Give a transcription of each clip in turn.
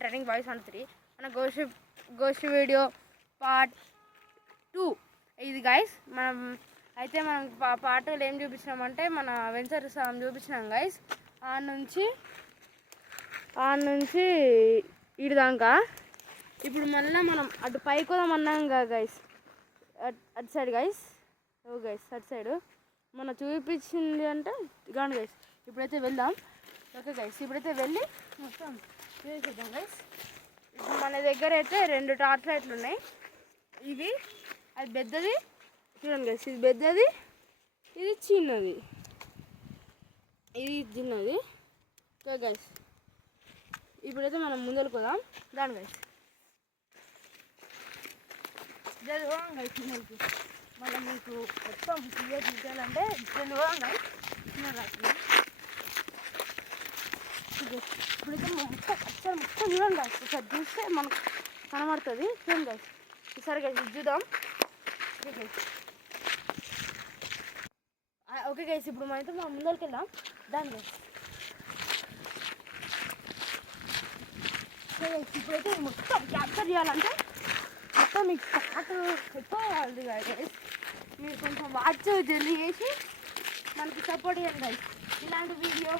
Training boys 1 2 3 మన గోష్ఠి video part 2 ఇది guys. మనం పార్ట్ 2లో ఏం చూపించినామంటే మన వెంచర్ చూపించినాం గైస్. ఆ నుంచి ఇటు దాకా. ఇప్పుడు మళ్ళీ మనం అటు పైకి పోదాం అన్నాం కదా గైస్, అటు సైడ్ గైస్. గైస్ అటు సైడ్ మన చూపించింది అంటే ఇలాంటి గైస్. ఇప్పుడైతే వెళ్దాం. ఓకే గైస్, ఇప్పుడైతే వెళ్ళి మొత్తం చూసేద్దాం గైస్. ఇప్పుడు మన దగ్గర అయితే 2 టార్చ్ లైట్లు ఉన్నాయి. ఇవి అది పెద్దది చూడండి గైస్, ఇది పెద్దది, ఇది చిన్నది. ఓకే గైస్, ఇప్పుడైతే మనం ముందరకు పోదాం దాని గైస్. పోదాం గైస్ ముందరికి. మనం మీకు మొత్తం క్లియర్ తీయాలంటే పోదాం గైస్. ఇప్పుడైతే మొత్తం చూడండి గైస్. ఒకసారి చూస్తే మనకు కనబడుతుంది. చూడండి గైస్, ఈసారి గైస్ ఇది చూద్దాం. ఓకే గైస్, ఇప్పుడు మనమైతే మనం ముందరికి వెళ్దాం దాని గైస్. ఇప్పుడైతే మొత్తం క్యాప్చర్ చేయాలంటే మొత్తం మీకు పాట ఎక్కువ కావాలి గైస్. మీరు కొంచెం వాచ్ జల్దీ చేసి మనకి సపోర్ట్ చేయండి గైస్. ఇలాంటి వీడియో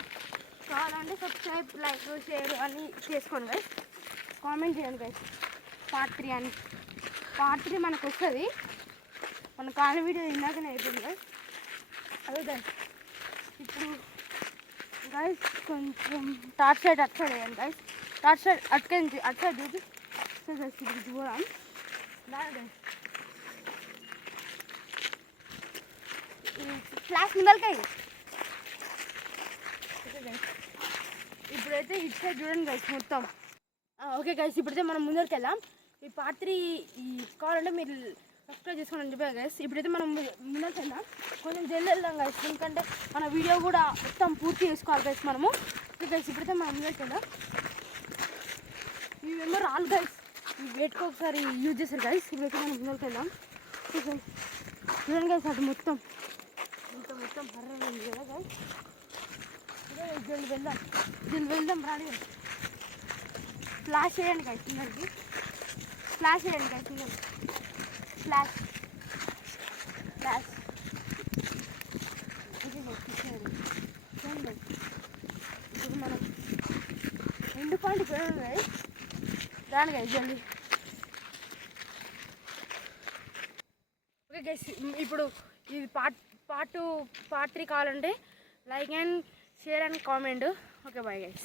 కావాలంటే సబ్స్క్రైబ్, లైక్, షేర్ అన్నీ చేసుకోండి గైస్. కామెంట్ చేయండి గైస్. పార్ట్ 3 అని. పార్ట్ 3 మనకు వస్తుంది. మన కాని వీడియో ఇందాకనే అయిపోయింది గైస్. అదే గైస్, ఇప్పుడు గైస్ కొంచెం టార్చ్ సైడ్ అటు సైడ్ వేయండి గైస్. టార్చ్ సైడ్ అటు సైడ్ చూసి ఇప్పుడు చూడాలి. ఫ్లాష్ ముందరకాయ. ఓకే గైస్, ఇప్పుడైతే ఇటు సైడ్ చూడండి గైస్ మొత్తం. ఓకే గైస్, ఇప్పుడైతే మనం ముందరికి వెళ్దాం. ఈ పార్ట్ 3 కావాలంటే మీరు సబ్స్క్రైబ్ చేసుకోండి చెప్పారు గైస్. ఇప్పుడైతే మనం ముందరికి వెళ్దాం. కొంచెం జల్ది వెళ్దాం గైస్, ఎందుకంటే మన వీడియో కూడా మొత్తం పూర్తి చేసుకోవాలి గైస్ మనము. ఓకే గైస్, ఇప్పుడైతే మనం ముందరికి వెళ్దాం. ఇవేమో రాళ్ళు గైస్, ఈ వేట్కి ఒకసారి యూజ్ చేస్తారు గైస్. ఇప్పుడైతే మనం ముందరికి వెళ్దాం. ఓకే గైస్, చూడండి గైస్ అది మొత్తం హర్రగా ఉంది కదా గైస్. జల్ది వెళ్దాం రాడి. ఫ్లాష్ చేయండి గైస్ ముందరికి. ఫ్లాష్ చేయండి గైస్ ముందరికి. ఫ్లాష్ ఇప్పుడు మనం ఎండు పాయింట్ పోయాం గైస్. రాను గైస్ జల్దీ. ఓకే గైస్, ఇప్పుడు ఇది పార్ట్ 3 కావాలంటే like and share and comment. Okay bye guys.